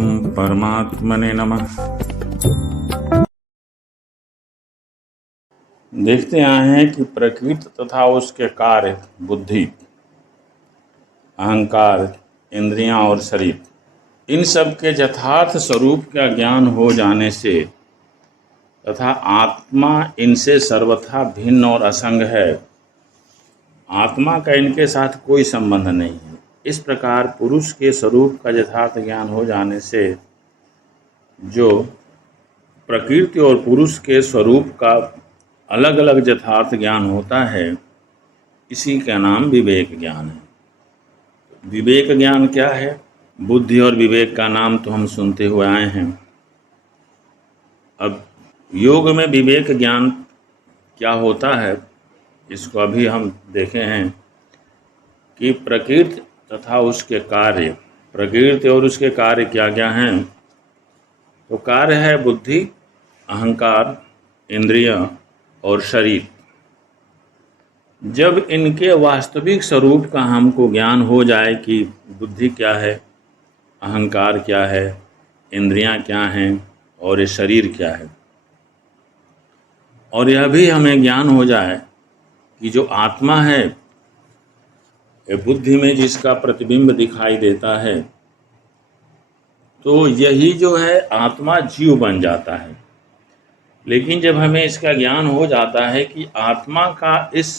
ओम परमात्मने नमः। देखते आए हैं कि प्रकृति तथा उसके कार्य बुद्धि, अहंकार, इंद्रियां और शरीर, इन सब के यथार्थ स्वरूप का ज्ञान हो जाने से तथा आत्मा इनसे सर्वथा भिन्न और असंग है, आत्मा का इनके साथ कोई संबंध नहीं है, इस प्रकार पुरुष के स्वरूप का यथार्थ ज्ञान हो जाने से जो प्रकृति और पुरुष के स्वरूप का अलग अलग यथार्थ ज्ञान होता है, इसी का नाम विवेक ज्ञान है। विवेक ज्ञान क्या है? बुद्धि और विवेक का नाम तो हम सुनते हुए आए हैं। अब योग में विवेक ज्ञान क्या होता है, इसको अभी हम देखे हैं कि प्रकृति तथा उसके कार्य, प्रकृति और उसके कार्य क्या क्या हैं। तो कार्य है बुद्धि, अहंकार, इंद्रिय और शरीर। जब इनके वास्तविक स्वरूप का हमको ज्ञान हो जाए कि बुद्धि क्या है, अहंकार क्या है, इंद्रियां क्या हैं और ये शरीर क्या है, और यह भी हमें ज्ञान हो जाए कि जो आत्मा है, ये बुद्धि में जिसका प्रतिबिंब दिखाई देता है, तो यही जो है आत्मा जीव बन जाता है। लेकिन जब हमें इसका ज्ञान हो जाता है कि आत्मा का इस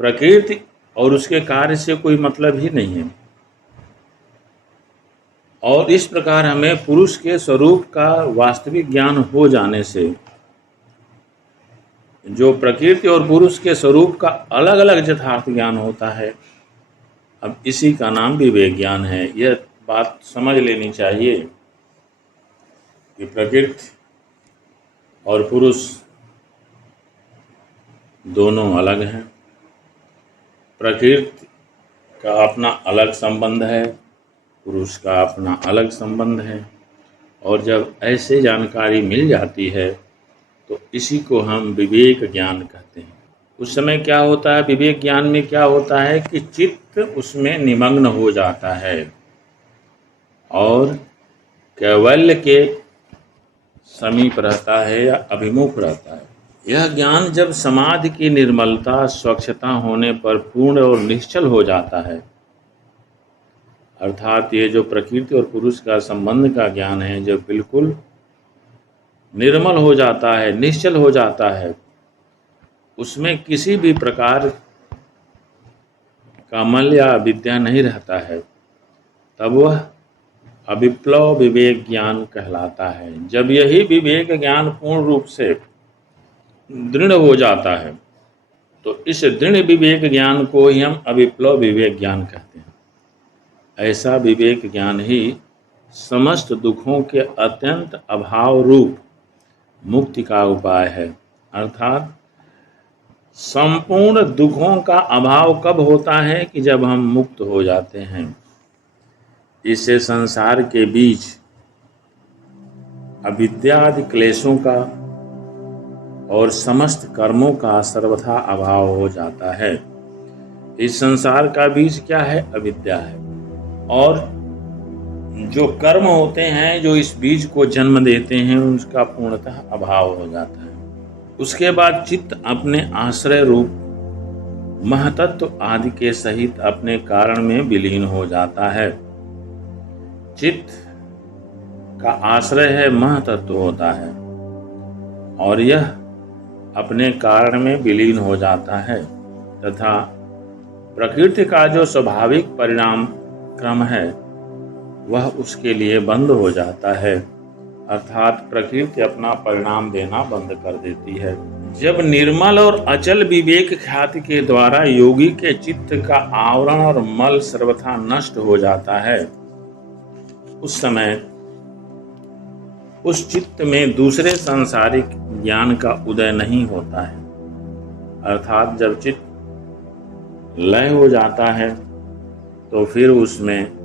प्रकृति और उसके कार्य से कोई मतलब ही नहीं है, और इस प्रकार हमें पुरुष के स्वरूप का वास्तविक ज्ञान हो जाने से जो प्रकृति और पुरुष के स्वरूप का अलग अलग यथार्थ ज्ञान होता है, अब इसी का नाम विवेक ज्ञान है। यह बात समझ लेनी चाहिए कि प्रकृति और पुरुष दोनों अलग हैं। प्रकृति का अपना अलग संबंध है, पुरुष का अपना अलग संबंध है, और जब ऐसे जानकारी मिल जाती है तो इसी को हम विवेक ज्ञान कहते हैं। उस समय क्या होता है, विवेक ज्ञान में क्या होता है कि चित्त उसमें निमग्न हो जाता है और कैवल्य के समीप रहता है या अभिमुख रहता है। यह ज्ञान जब समाधि की निर्मलता, स्वच्छता होने पर पूर्ण और निश्चल हो जाता है, अर्थात ये जो प्रकृति और पुरुष का संबंध का ज्ञान है जब बिल्कुल निर्मल हो जाता है, निश्चल हो जाता है, उसमें किसी भी प्रकार का मल या विद्या नहीं रहता है, तब वह अविप्लव विवेक ज्ञान कहलाता है। जब यही विवेक ज्ञान पूर्ण रूप से दृढ़ हो जाता है तो इस दृढ़ विवेक ज्ञान को ही हम अविप्लव विवेक ज्ञान कहते हैं। ऐसा विवेक ज्ञान ही समस्त दुखों के अत्यंत अभाव रूप मुक्ति का उपाय है। अर्थात संपूर्ण दुखों का अभाव कब होता है कि जब हम मुक्त हो जाते हैं। इससे संसार के बीच अविद्यादि क्लेशों का और समस्त कर्मों का सर्वथा अभाव हो जाता है। इस संसार का बीज क्या है? अविद्या है, और जो कर्म होते हैं जो इस बीज को जन्म देते हैं उसका पूर्णतः अभाव हो जाता है। उसके बाद चित्त अपने आश्रय रूप महतत्व आदि के सहित अपने कारण में विलीन हो जाता है। चित्त का आश्रय है महतत्व होता है और यह अपने कारण में विलीन हो जाता है, तथा प्रकृति का जो स्वाभाविक परिणाम क्रम है वह उसके लिए बंद हो जाता है, अर्थात प्रकृति अपना परिणाम देना बंद कर देती है। जब निर्मल और अचल विवेक ख्याति के द्वारा योगी के चित्त का आवरण और मल सर्वथा नष्ट हो जाता है, उस समय उस चित्त में दूसरे सांसारिक ज्ञान का उदय नहीं होता है। अर्थात जब चित्त लय हो जाता है तो फिर उसमें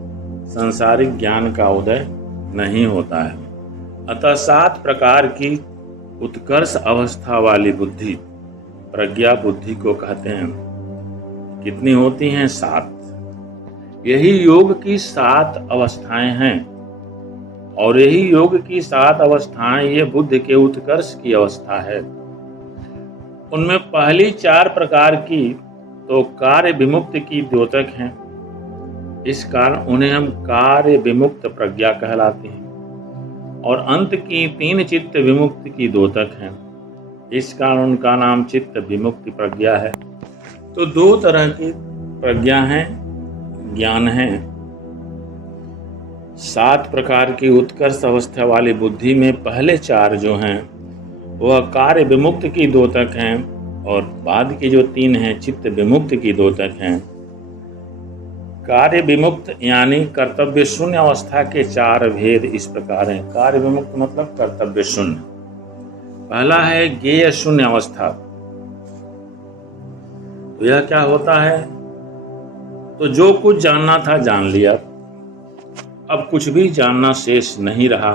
सांसारिक ज्ञान का उदय नहीं होता है। अतः 7 प्रकार की उत्कर्ष अवस्था वाली बुद्धि प्रज्ञा बुद्धि को कहते हैं। कितनी होती हैं? 7। यही योग की 7 अवस्थाएं हैं। और यही योग की 7 अवस्थाएं ये बुद्ध के उत्कर्ष की अवस्था है। उनमें पहली 4 प्रकार की तो कार्य विमुक्त की द्योतक हैं। इस कारण उन्हें हम कार्य विमुक्त प्रज्ञा कहलाते हैं। और अंत की 3 चित्त विमुक्ति की द्योतक हैं। इस कारण उनका नाम चित्त विमुक्ति प्रज्ञा है। तो 2 तरह की प्रज्ञा हैं, ज्ञान हैं। 7 प्रकार की उत्कर्ष अवस्था वाली बुद्धि में पहले 4 जो हैं वह कार्य विमुक्त की द्योतक हैं और बाद की जो 3 हैं चित्त विमुक्त की द्योतक हैं। कार्य विमुक्त यानी कर्तव्य शून्य अवस्था के 4 भेद इस प्रकार हैं। कार्य विमुक्त मतलब कर्तव्य शून्य। पहला है ज्ञेय शून्य अवस्था। तो यह क्या होता है? तो जो कुछ जानना था जान लिया, अब कुछ भी जानना शेष नहीं रहा।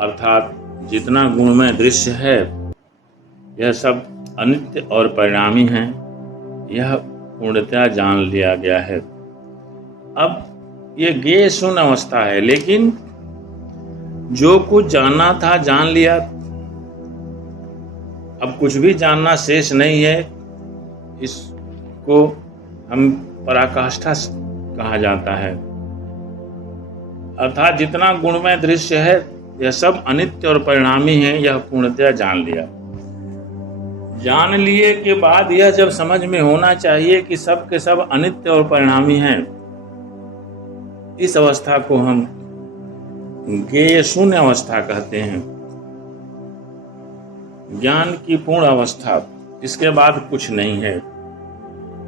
अर्थात जितना गुणमय दृश्य है यह सब अनित्य और परिणामी हैं, यह पूर्णतया जान लिया गया है। अब ये ज्ञेय शून्य अवस्था है, लेकिन जो कुछ जानना था जान लिया, अब कुछ भी जानना शेष नहीं है। इसको हम पराकाष्ठा कहा जाता है। अर्थात जितना गुणमय दृश्य है यह सब अनित्य और परिणामी है, यह पूर्णतया जान लिया। जान लिए के बाद यह जब समझ में होना चाहिए कि सब के सब अनित्य और परिणामी हैं, इस अवस्था को हम ज्ञेय शून्य अवस्था कहते हैं, ज्ञान की पूर्ण अवस्था। इसके बाद कुछ नहीं है।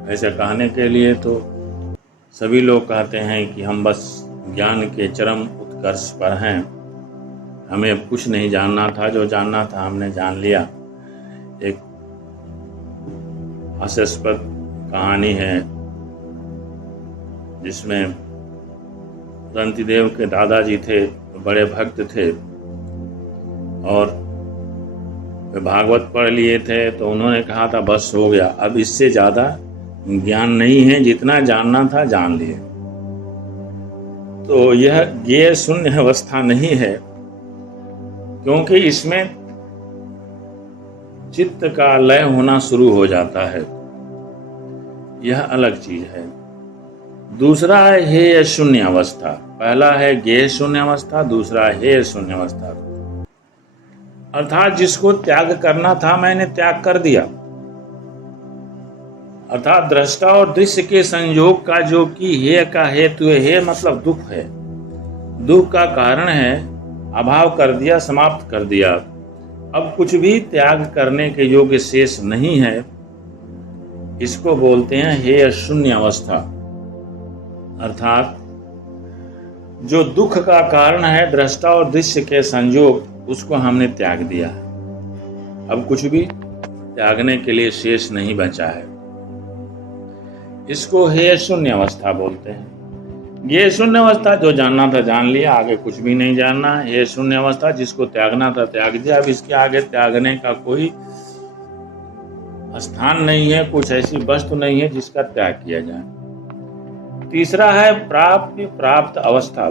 ऐसा कहने के लिए तो सभी लोग कहते हैं कि हम बस ज्ञान के चरम उत्कर्ष पर हैं, हमें अब कुछ नहीं जानना था, जो जानना था हमने जान लिया। एक हास्यास्पद कहानी है जिसमें रंतिदेव के दादाजी थे, बड़े भक्त थे और वे भागवत पढ़ लिए थे। तो उन्होंने कहा था बस हो गया, अब इससे ज़्यादा ज्ञान नहीं है, जितना जानना था जान लिए। तो यह ज्ञेय शून्य अवस्था नहीं है, क्योंकि इसमें चित्त का लय होना शुरू हो जाता है, यह अलग चीज है। दूसरा है हेय शून्य अवस्था। पहला है ज्ञेय शून्य अवस्था, दूसरा हेय शून्य अवस्था। अर्थात जिसको त्याग करना था मैंने त्याग कर दिया। अर्थात दृष्टा और दृश्य के संयोग का जो कि हेय का हेतु है, हेय मतलब दुख है, दुख का कारण है, अभाव कर दिया, समाप्त कर दिया। अब कुछ भी त्याग करने के योग्य शेष नहीं है, इसको बोलते हैं हेय शून्य अवस्था। अर्थात जो दुख का कारण है दृष्टा और दृश्य के संयोग, उसको हमने त्याग दिया, अब कुछ भी त्यागने के लिए शेष नहीं बचा है, इसको हेय शून्य अवस्था बोलते हैं। ये शून्य अवस्था जो जानना था जान लिया, आगे कुछ भी नहीं जानना। हेय शून्य अवस्था जिसको त्यागना था त्याग दिया, अब इसके आगे त्यागने का कोई स्थान नहीं है, कुछ ऐसी वस्तु नहीं है जिसका त्याग किया जाए। तीसरा है प्राप्त अवस्था।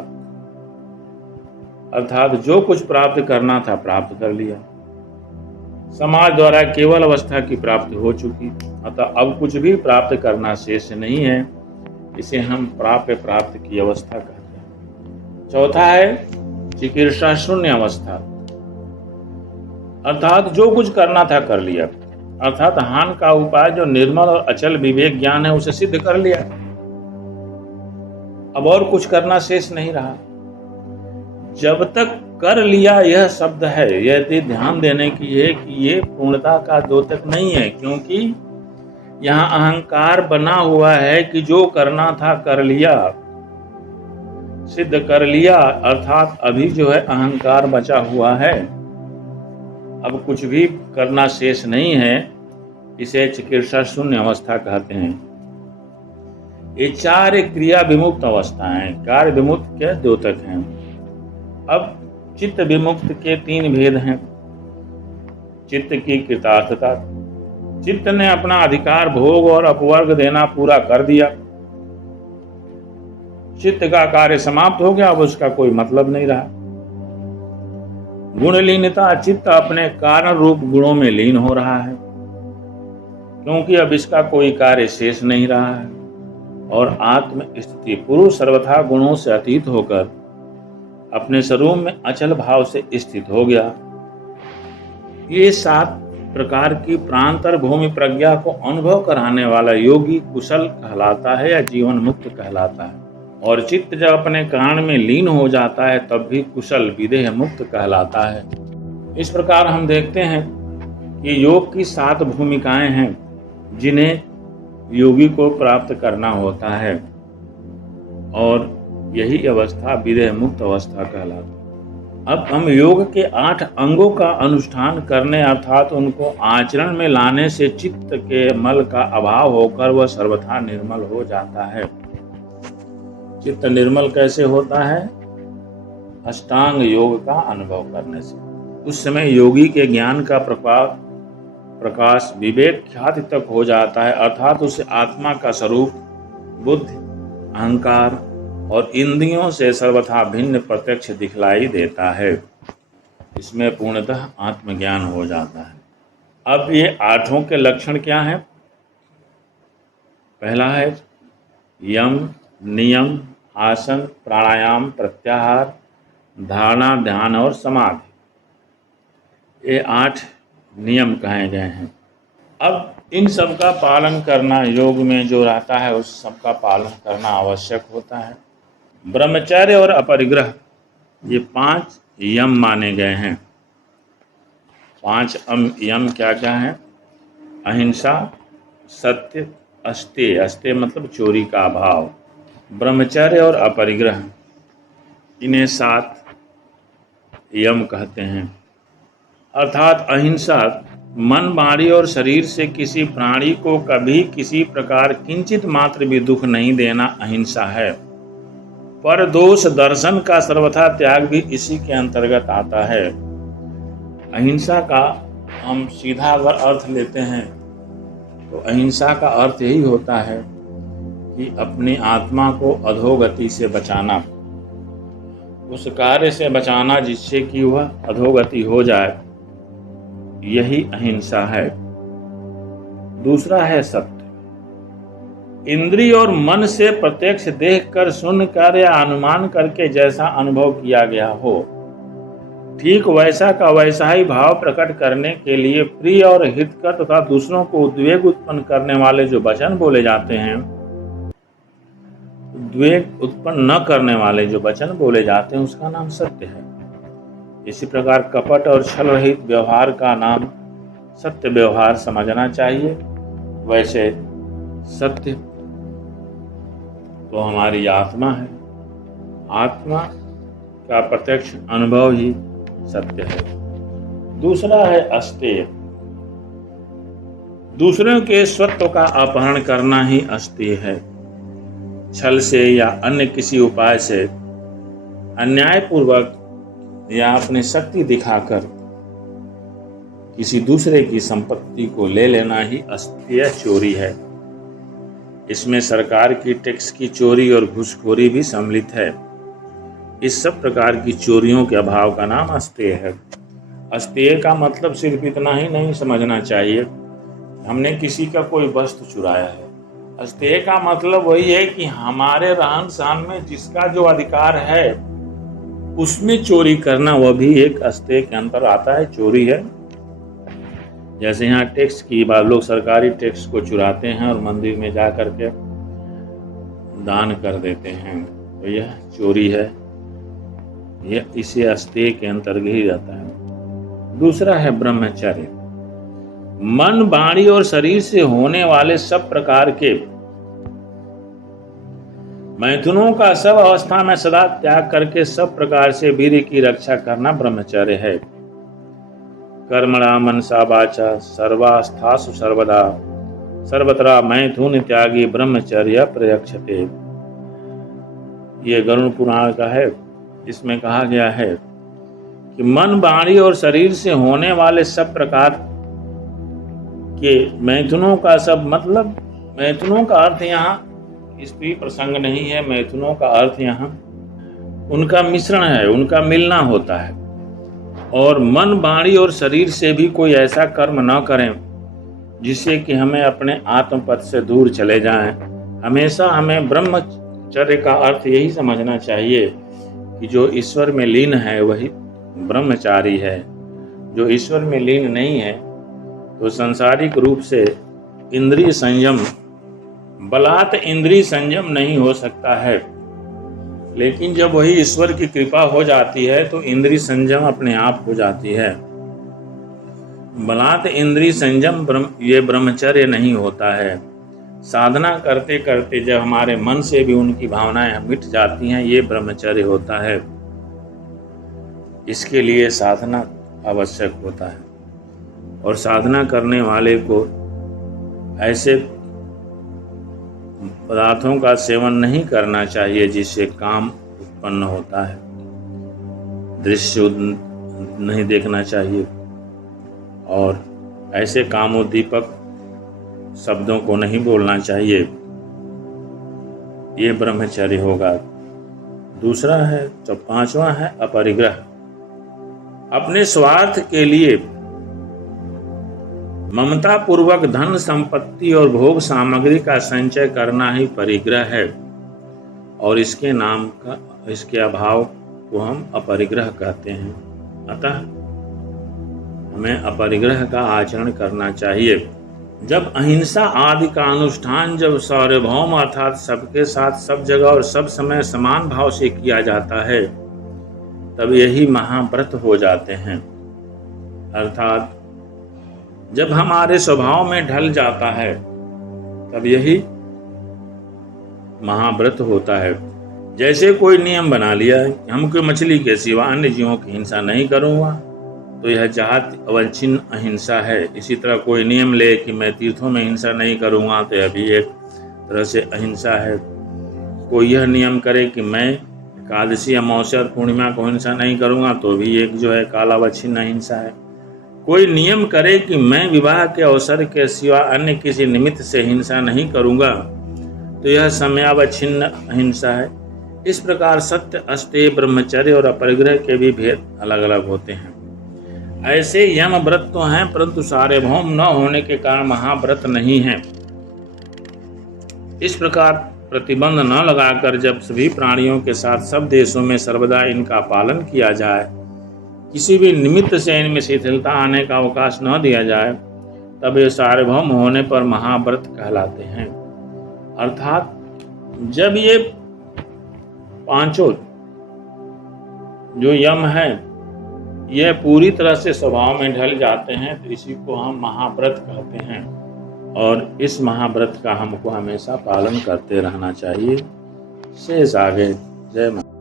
अर्थात जो कुछ प्राप्त करना था प्राप्त कर लिया, समाज द्वारा केवल अवस्था की प्राप्ति हो चुकी, अतः अब कुछ भी प्राप्त करना शेष नहीं है, इसे हम प्राप्त की अवस्था कहते हैं। चौथा है चिकीर्षा शून्य अवस्था। अर्थात जो कुछ करना था कर लिया, अर्थात हान का उपाय जो निर्मल और अचल विवेक ज्ञान है उसे सिद्ध कर लिया, अब और कुछ करना शेष नहीं रहा। जब तक कर लिया यह शब्द है, यह ध्यान देने की है कि ये पूर्णता का द्योतक नहीं है, क्योंकि यहाँ अहंकार बना हुआ है कि जो करना था कर लिया, सिद्ध कर लिया, अर्थात अभी जो है अहंकार बचा हुआ है, अब कुछ भी करना शेष नहीं है, इसे चिकीर्षा शून्य अवस्था कहते हैं। ये 4 क्रिया विमुक्त अवस्थाएं, कार्य विमुक्त के द्योतक हैं। अब चित्त विमुक्त के 3 भेद हैं। चित्त की कृतार्थता, चित्त ने अपना अधिकार भोग और अपवर्ग देना पूरा कर दिया, चित्त का कार्य समाप्त हो गया, अब उसका कोई मतलब नहीं रहा। गुणलीनता, चित्त अपने कारण रूप गुणों में लीन हो रहा है, क्योंकि अब इसका कोई कार्य शेष नहीं रहा है। और आत्म स्थिति, पुरुष सर्वथा गुणों से अतीत होकर अपने स्वरूप में अचल भाव से स्थित हो गया। ये 7 प्रकार की प्रांतर भूमि प्रज्ञा को अनुभव कराने वाला योगी कुशल कहलाता है या जीवन मुक्त कहलाता है। और चित्त जब अपने कारण में लीन हो जाता है तब भी कुशल विदेह मुक्त कहलाता है। इस प्रकार हम देखते हैं कि योग की 7 भूमिकाएं हैं जिन्हें योगी को प्राप्त करना होता है, और यही अवस्था विदेह मुक्त अवस्था कहलाती है। अब हम योग के 8 अंगों का अनुष्ठान करने अर्थात उनको आचरण में लाने से चित्त के मल का अभाव होकर वह सर्वथा निर्मल हो जाता है। चित्त निर्मल कैसे होता है? अष्टांग योग का अनुभव करने से। उस समय योगी के ज्ञान का प्रकाश विवेक ख्याति तक हो जाता है, अर्थात उसे आत्मा का स्वरूप बुद्धि, अहंकार और इंद्रियों से सर्वथा भिन्न प्रत्यक्ष दिखलाई देता है। इसमें पूर्णतः आत्मज्ञान हो जाता है। अब ये 8 के लक्षण क्या हैं? पहला है यम, नियम, आसन, प्राणायाम, प्रत्याहार, धारणा, ध्यान और समाधि। ये 8 नियम कहे गए हैं। अब इन सब का पालन करना योग में जो रहता है उस सब का पालन करना आवश्यक होता है। ब्रह्मचर्य और अपरिग्रह, ये 5 यम माने गए हैं। 5 यम क्या क्या हैं? अहिंसा, सत्य, अस्तेय, अस्तेय मतलब चोरी का अभाव, ब्रह्मचर्य और अपरिग्रह, इन्हें 7 यम कहते हैं। अर्थात अहिंसा, मन, वाणी और शरीर से किसी प्राणी को कभी किसी प्रकार किंचित मात्र भी दुख नहीं देना अहिंसा है। पर दोष दर्शन का सर्वथा त्याग भी इसी के अंतर्गत आता है। अहिंसा का हम सीधा अगर अर्थ लेते हैं तो अहिंसा का अर्थ यही होता है कि अपनी आत्मा को अधोगति से बचाना, उस कार्य से बचाना जिससे कि वह अधोगति हो जाए, यही अहिंसा है। दूसरा है सत्य। इंद्रिय और मन से प्रत्यक्ष देखकर, सुनकर या अनुमान करके जैसा अनुभव किया गया हो, ठीक वैसा का वैसा ही भाव प्रकट करने के लिए प्रिय और हितकर तथा दूसरों को उद्वेग उत्पन्न करने वाले जो वचन बोले जाते हैं, उद्वेग उत्पन्न न करने वाले जो वचन बोले जाते हैं, उसका नाम सत्य है। इसी प्रकार कपट और छल रहित व्यवहार का नाम सत्य व्यवहार समझना चाहिए। वैसे सत्य तो हमारी आत्मा है, आत्मा का प्रत्यक्ष अनुभव ही सत्य है। दूसरा है अस्तेय। दूसरों के स्वत्व का अपहरण करना ही अस्तेय है। छल से या अन्य किसी उपाय से अन्यायपूर्वक या अपनी शक्ति दिखाकर किसी दूसरे की संपत्ति को ले लेना ही अस्तेय चोरी है। इसमें सरकार की टैक्स की चोरी और घूसखोरी भी सम्मिलित है। इस सब प्रकार की चोरियों के अभाव का नाम अस्तेय है। अस्तेय का मतलब सिर्फ इतना ही नहीं समझना चाहिए हमने किसी का कोई वस्तु चुराया है। अस्तेय का मतलब वही है कि हमारे रहन सहन में जिसका जो अधिकार है उसमें चोरी करना, वह भी एक अस्तेय के अंतर आता है, चोरी है। जैसे यहाँ टैक्स की बात, लोग सरकारी टैक्स को चुराते हैं और मंदिर में जा करके दान कर देते हैं, तो यह चोरी है। यह इसे अस्तेय के अंतर्गत ही रहता है। दूसरा है ब्रह्मचर्य। मन, वाणी और शरीर से होने वाले सब प्रकार के मैथुनों का सब अवस्था में सदा त्याग करके सब प्रकार से वीर्य की रक्षा करना ब्रह्मचर्य है। कर्मणा मनसा वाचा सर्वास्थासु सर्वदा सर्वत्र मैथुन त्यागी ब्रह्मचर्य प्रयक्षते। ये गरुड़ पुराण का है। इसमें कहा गया है कि मन, वाणी और शरीर से होने वाले सब प्रकार के मैथुनों का सब, मतलब मैथुनों का अर्थ यहाँ स्त्री प्रसंग नहीं है। मैथुनों का अर्थ यहाँ उनका मिश्रण है, उनका मिलना होता है। और मन, वाणी और शरीर से भी कोई ऐसा कर्म न करें जिससे कि हमें अपने आत्मपद से दूर चले जाएं। हमेशा हमें ब्रह्मचर्य का अर्थ यही समझना चाहिए कि जो ईश्वर में लीन है वही ब्रह्मचारी है। जो ईश्वर में लीन नहीं है तो सांसारिक रूप से इंद्रिय संयम, बलात् इंद्रिय संयम नहीं हो सकता है। लेकिन जब वही ईश्वर की कृपा हो जाती है तो इंद्रिय संयम अपने आप हो जाती है। बलात् इंद्रिय संयम ये ब्रह्मचर्य नहीं होता है। साधना करते करते जब हमारे मन से भी उनकी भावनाएं मिट जाती हैं, ये ब्रह्मचर्य होता है। इसके लिए साधना आवश्यक होता है और साधना करने वाले को ऐसे पदार्थों का सेवन नहीं करना चाहिए जिससे काम उत्पन्न होता है। दृश्य नहीं देखना चाहिए और ऐसे कामोद्दीपक शब्दों को नहीं बोलना चाहिए। ये ब्रह्मचर्य होगा। दूसरा है, तो पांचवा है अपरिग्रह। अपने स्वार्थ के लिए ममता पूर्वक धन संपत्ति और भोग सामग्री का संचय करना ही परिग्रह है और इसके अभाव को हम अपरिग्रह कहते हैं। अतः हमें अपरिग्रह का आचरण करना चाहिए। जब अहिंसा आदि का अनुष्ठान जब सार्वभौम अर्थात सबके साथ सब जगह और सब समय समान भाव से किया जाता है तब यही महाव्रत हो जाते हैं। अर्थात जब हमारे स्वभाव में ढल जाता है तब यही महाव्रत होता है। जैसे कोई नियम बना लिया है कि हम कोई मछली के सिवा अन्य जीवों की हिंसा नहीं करूँगा तो यह जाति अवच्छिन्न अहिंसा है। इसी तरह कोई नियम ले कि मैं तीर्थों में हिंसा नहीं करूँगा तो यह भी एक तरह से अहिंसा है। कोई यह नियम करे कि मैं एकादशी, अमावस्या और पूर्णिमा को हिंसा नहीं करूँगा तो भी एक जो है कालावच्छिन्न अहिंसा है। कोई नियम करे कि मैं विवाह के अवसर के सिवा अन्य किसी निमित्त से हिंसा नहीं करूँगा तो यह समयावच्छिन्न अहिंसा है। इस प्रकार सत्य, अस्तेय, ब्रह्मचर्य और अपरिग्रह के भी भेद अलग अलग होते हैं। ऐसे यम व्रत तो हैं परंतु सार्वभौम न होने के कारण महाव्रत नहीं है। इस प्रकार प्रतिबंध न लगाकर जब सभी प्राणियों के साथ सब देशों में सर्वदा इनका पालन किया जाए, किसी भी निमित्त से इनमें शिथिलता आने का अवकाश न दिया जाए, तब ये सार्वभौम होने पर महाव्रत कहलाते हैं। अर्थात जब ये पांचों जो यम है यह पूरी तरह से स्वभाव में ढल जाते हैं तो इसी को हम महाव्रत कहते हैं और इस महाव्रत का हमको हमेशा पालन करते रहना चाहिए। शेष आगे। जय माता।